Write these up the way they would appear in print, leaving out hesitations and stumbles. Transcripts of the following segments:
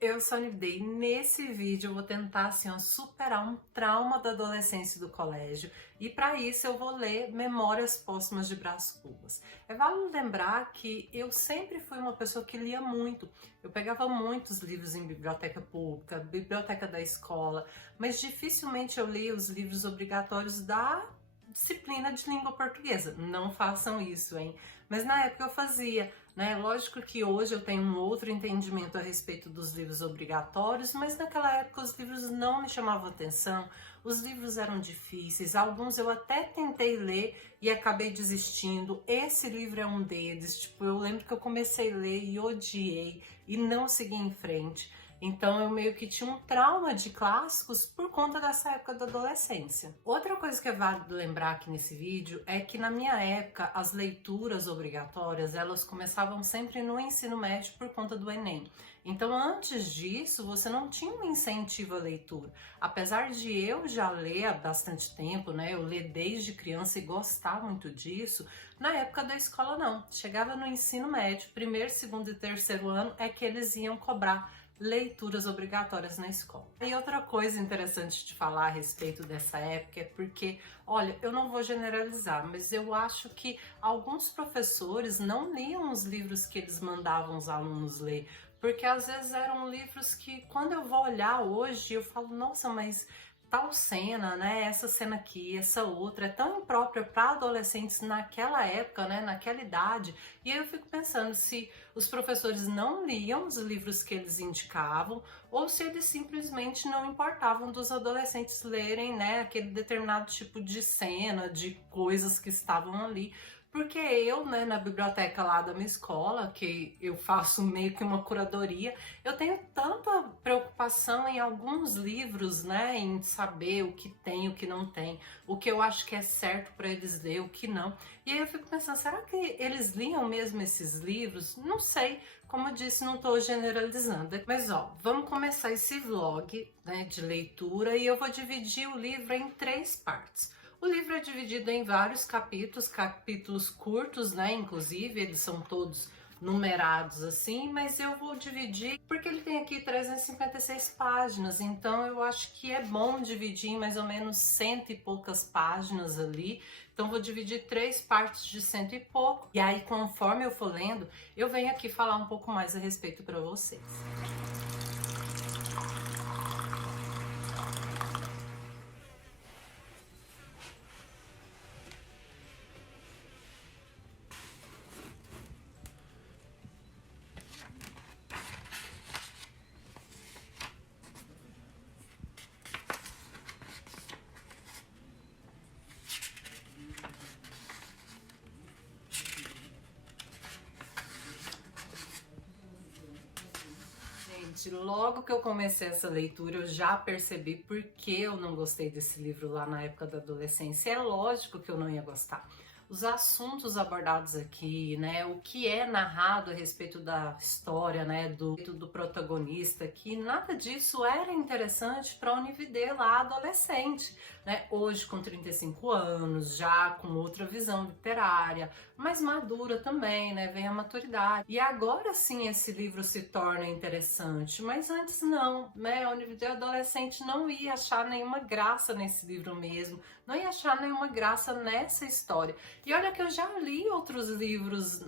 Eu sou a Nivdei. Nesse vídeo eu vou tentar assim, ó, superar um trauma da adolescência e do colégio, e para isso eu vou ler Memórias Póstumas de Brás Cubas. É válido lembrar que eu sempre fui uma pessoa que lia muito. Eu pegava muitos livros em biblioteca pública, biblioteca da escola, mas dificilmente eu lia os livros obrigatórios da disciplina de língua portuguesa. Não façam isso, hein? Mas na época eu fazia, né? Lógico que hoje eu tenho um outro entendimento a respeito dos livros obrigatórios, mas naquela época os livros não me chamavam atenção, os livros eram difíceis, alguns eu até tentei ler e acabei desistindo. Esse livro é um deles, tipo, eu lembro que eu comecei a ler e odiei e não segui em frente. Então eu meio que tinha um trauma de clássicos por conta dessa época da adolescência. Outra coisa que é válido lembrar aqui nesse vídeo é que na minha época as leituras obrigatórias elas começavam sempre no ensino médio por conta do Enem. Então antes disso você não tinha um incentivo à leitura. Apesar de eu já ler há bastante tempo, né? Eu ler desde criança e gostar muito disso, na época da escola não. Chegava no ensino médio, primeiro, segundo e terceiro ano é que eles iam cobrar leituras obrigatórias na escola. E outra coisa interessante de falar a respeito dessa época é porque, olha, eu não vou generalizar, mas eu acho que alguns professores não liam os livros que eles mandavam os alunos ler, porque às vezes eram livros que quando eu vou olhar hoje eu falo, nossa, mas tal cena, né? Essa cena aqui, essa outra, é tão imprópria para adolescentes naquela época, né? Naquela idade. E aí eu fico pensando se os professores não liam os livros que eles indicavam ou se eles simplesmente não importavam dos adolescentes lerem, né? Aquele determinado tipo de cena, de coisas que estavam ali. Porque eu, né, na biblioteca lá da minha escola, que eu faço meio que uma curadoria, eu tenho tanta preocupação em alguns livros, né, em saber o que tem, o que não tem, o que eu acho que é certo para eles ler, o que não. E aí eu fico pensando, será que eles liam mesmo esses livros? Não sei, como eu disse, não estou generalizando. Mas ó, vamos começar esse vlog, né, de leitura e eu vou dividir o livro em 3 partes. O livro é dividido em vários capítulos, capítulos curtos, né? Inclusive, eles são todos numerados assim, mas eu vou dividir porque ele tem aqui 356 páginas, então eu acho que é bom dividir em mais ou menos cento e poucas páginas ali. Então vou dividir 3 partes de cento e pouco, e aí conforme eu for lendo, eu venho aqui falar um pouco mais a respeito para vocês. Gente, logo que eu comecei essa leitura, eu já percebi por que eu não gostei desse livro lá na época da adolescência. É lógico que eu não ia gostar. Os assuntos abordados aqui, né, o que é narrado a respeito da história, né, do protagonista, que nada disso era interessante para a Unividê lá adolescente, né, hoje com 35 anos, já com outra visão literária, mais madura também, né, vem a maturidade. E agora sim esse livro se torna interessante, mas antes não, né, a Unividê adolescente não ia achar nenhuma graça nesse livro mesmo, não ia achar nenhuma graça nessa história. E olha que eu já li outros livros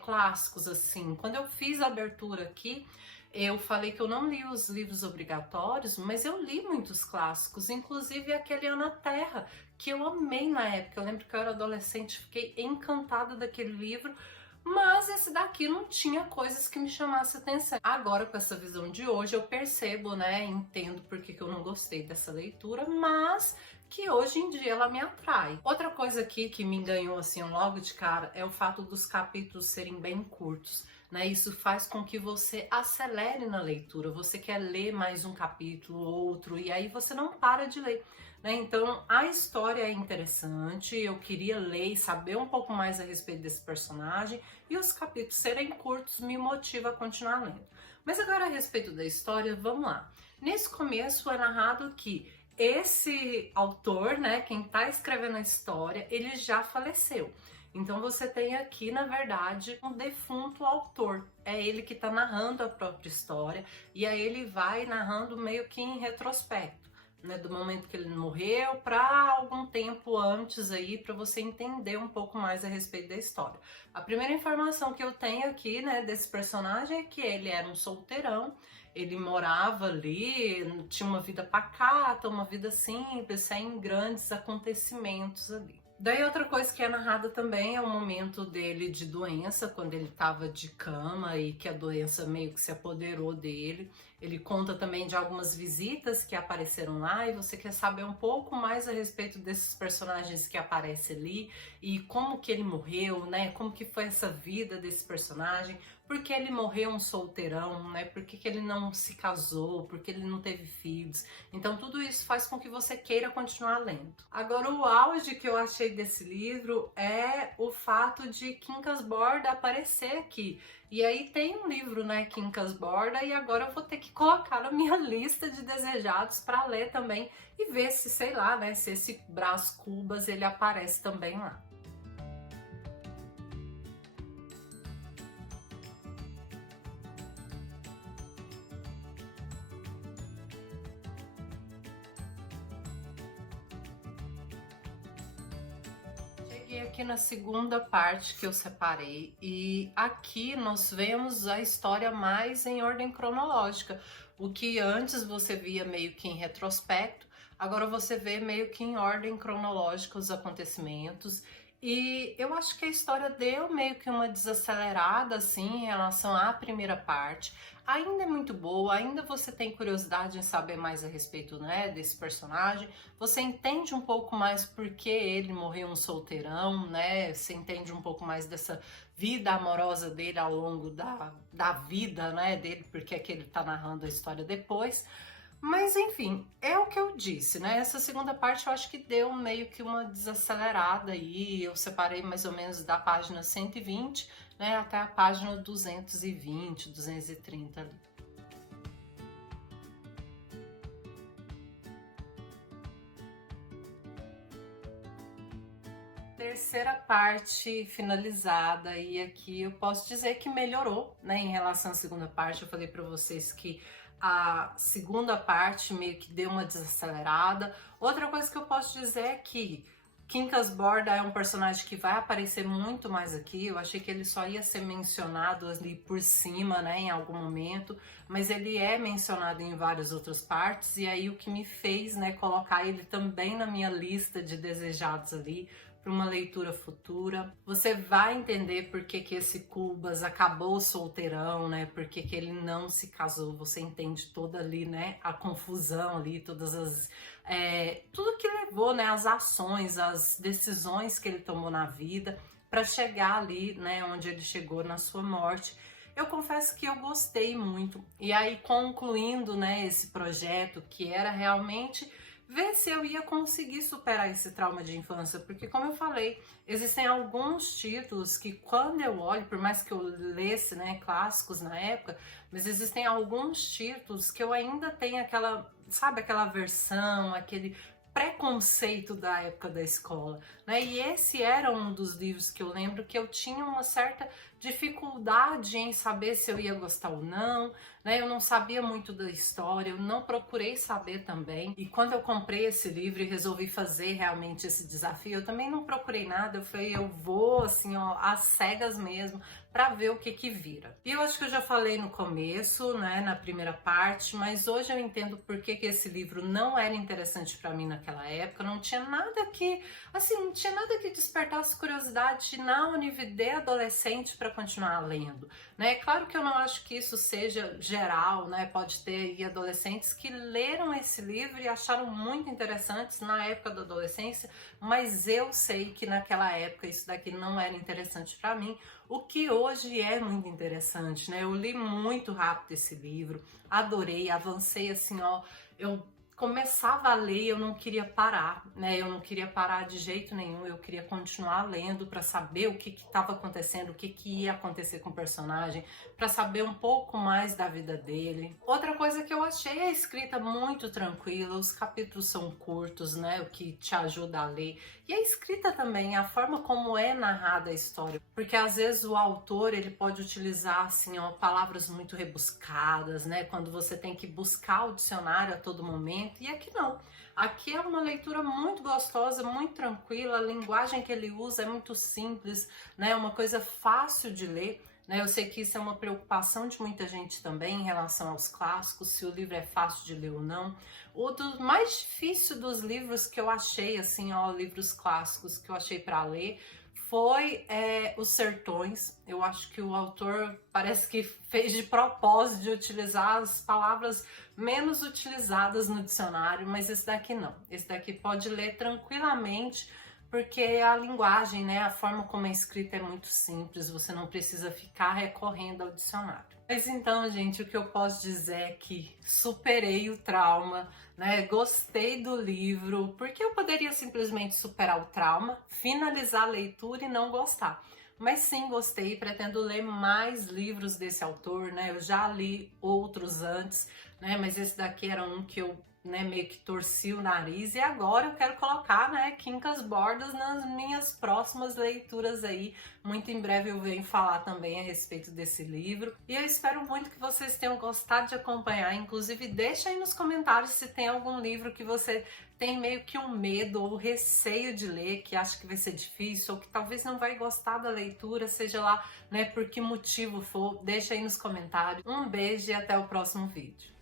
clássicos assim. Quando eu fiz a abertura aqui, eu falei que eu não li os livros obrigatórios, mas eu li muitos clássicos, inclusive aquele Ana Terra, que eu amei na época. Eu lembro que eu era adolescente, fiquei encantada daquele livro, mas esse daqui não tinha coisas que me chamassem atenção. Agora, com essa visão de hoje, eu percebo, né, entendo porque que eu não gostei dessa leitura, mas que hoje em dia ela me atrai. Outra coisa aqui que me ganhou assim logo de cara é o fato dos capítulos serem bem curtos, né? Isso faz com que você acelere na leitura, você quer ler mais um capítulo, outro, e aí você não para de ler, né? Então a história é interessante, eu queria ler e saber um pouco mais a respeito desse personagem, e os capítulos serem curtos me motiva a continuar lendo. Mas agora a respeito da história, vamos lá. Nesse começo é narrado que esse autor, né, quem tá escrevendo a história, ele já faleceu. Então você tem aqui, na verdade, um defunto autor. É ele que está narrando a própria história e aí ele vai narrando meio que em retrospecto, né, do momento que ele morreu para algum tempo antes aí, para você entender um pouco mais a respeito da história. A primeira informação que eu tenho aqui, né, desse personagem é que ele era um solteirão. Ele morava ali, tinha uma vida pacata, uma vida simples, sem grandes acontecimentos ali. Daí outra coisa que é narrada também é o momento dele de doença, quando ele estava de cama e que a doença meio que se apoderou dele. Ele conta também de algumas visitas que apareceram lá e você quer saber um pouco mais a respeito desses personagens que aparecem ali e como que ele morreu, né? Como que foi essa vida desse personagem, por que ele morreu um solteirão, né? Por que ele não se casou, por que ele não teve filhos. Então tudo isso faz com que você queira continuar lendo. Agora o auge que eu achei desse livro é o fato de Quincas Borda aparecer aqui. E aí tem um livro, né, Quincas Borda, e agora eu vou ter que colocar na minha lista de desejados para ler também e ver se, sei lá, né, se esse Brás Cubas ele aparece também lá. Cheguei aqui na segunda parte que eu separei e aqui nós vemos a história mais em ordem cronológica. O que antes você via meio que em retrospecto, agora você vê meio que em ordem cronológica os acontecimentos. E eu acho que a história deu meio que uma desacelerada assim em relação à primeira parte. Ainda é muito boa, ainda você tem curiosidade em saber mais a respeito, né, desse personagem. Você entende um pouco mais por que ele morreu um solteirão, né? Você entende um pouco mais dessa vida amorosa dele ao longo da vida, né, dele, porque é que ele tá narrando a história depois. Mas enfim, é o que eu disse, né? Essa segunda parte eu acho que deu meio que uma desacelerada aí. Eu separei mais ou menos da página 120, né, até a página 220, 230 ali. Terceira parte finalizada e aqui eu posso dizer que melhorou, né, em relação à segunda parte. Eu falei para vocês que a segunda parte meio que deu uma desacelerada. Outra coisa que eu posso dizer é que Quincas Borda é um personagem que vai aparecer muito mais aqui. Eu achei que ele só ia ser mencionado ali por cima, né, em algum momento, mas ele é mencionado em várias outras partes e aí o que me fez, né, colocar ele também na minha lista de desejados ali para uma leitura futura. Você vai entender por que que esse Cubas acabou solteirão, né? Por que que ele não se casou. Você entende toda ali, né? A confusão ali, todas as tudo que levou, né? As ações, as decisões que ele tomou na vida para chegar ali, né? Onde ele chegou na sua morte. Eu confesso que eu gostei muito. E aí, concluindo, né, esse projeto que era realmente ver se eu ia conseguir superar esse trauma de infância, porque como eu falei, existem alguns títulos que quando eu olho, por mais que eu lesse, né, clássicos na época, mas existem alguns títulos que eu ainda tenho aquela, sabe, aquela aversão, aquele preconceito da época da escola, né? E esse era um dos livros que eu lembro que eu tinha uma certa dificuldade em saber se eu ia gostar ou não, né? Eu não sabia muito da história, eu não procurei saber também. E quando eu comprei esse livro e resolvi fazer realmente esse desafio, eu também não procurei nada, eu falei, eu vou assim, ó, às cegas mesmo, para ver o que que vira. E eu acho que eu já falei no começo, né, na primeira parte, mas hoje eu entendo por que que esse livro não era interessante para mim naquela época. Não tinha nada que, assim, não tinha nada que despertasse curiosidade na Univide adolescente para continuar lendo, né? Claro que eu não acho que isso seja geral, né? Pode ter aí adolescentes que leram esse livro e acharam muito interessantes na época da adolescência, mas eu sei que naquela época isso daqui não era interessante para mim. O que hoje é muito interessante, né? Eu li muito rápido esse livro, adorei, avancei assim, ó. Eu começava a ler e eu não queria parar, né? Eu não queria parar de jeito nenhum, eu queria continuar lendo para saber o que estava acontecendo, o que ia acontecer com o personagem, para saber um pouco mais da vida dele. Outra coisa que eu achei a escrita muito tranquila, os capítulos são curtos, né? O que te ajuda a ler. E a escrita também, a forma como é narrada a história, porque às vezes o autor ele pode utilizar assim, ó, palavras muito rebuscadas, né? Quando você tem que buscar o dicionário a todo momento. E aqui não. Aqui é uma leitura muito gostosa, muito tranquila, a linguagem que ele usa é muito simples, né? É uma coisa fácil de ler. Eu sei que isso é uma preocupação de muita gente também em relação aos clássicos, se o livro é fácil de ler ou não. O do mais difícil dos livros que eu achei, assim, ó, livros clássicos que eu achei para ler, foi Os Sertões. Eu acho que o autor parece que fez de propósito de utilizar as palavras menos utilizadas no dicionário, mas esse daqui não. Esse daqui pode ler tranquilamente, porque a linguagem, né, a forma como é escrita é muito simples, você não precisa ficar recorrendo ao dicionário. Mas então, gente, o que eu posso dizer é que superei o trauma, né? Gostei do livro, porque eu poderia simplesmente superar o trauma, finalizar a leitura e não gostar. Mas sim, gostei, pretendo ler mais livros desse autor, né? Eu já li outros antes, né? Mas esse daqui era um que eu, né, meio que torci o nariz, e agora eu quero colocar, né, Quincas Bordas nas minhas próximas leituras aí. Muito em breve eu venho falar também a respeito desse livro, e eu espero muito que vocês tenham gostado de acompanhar. Inclusive deixa aí nos comentários se tem algum livro que você tem meio que um medo ou receio de ler, que acha que vai ser difícil, ou que talvez não vai gostar da leitura, seja lá, né, por que motivo for. Deixa aí nos comentários. Um beijo e até o próximo vídeo.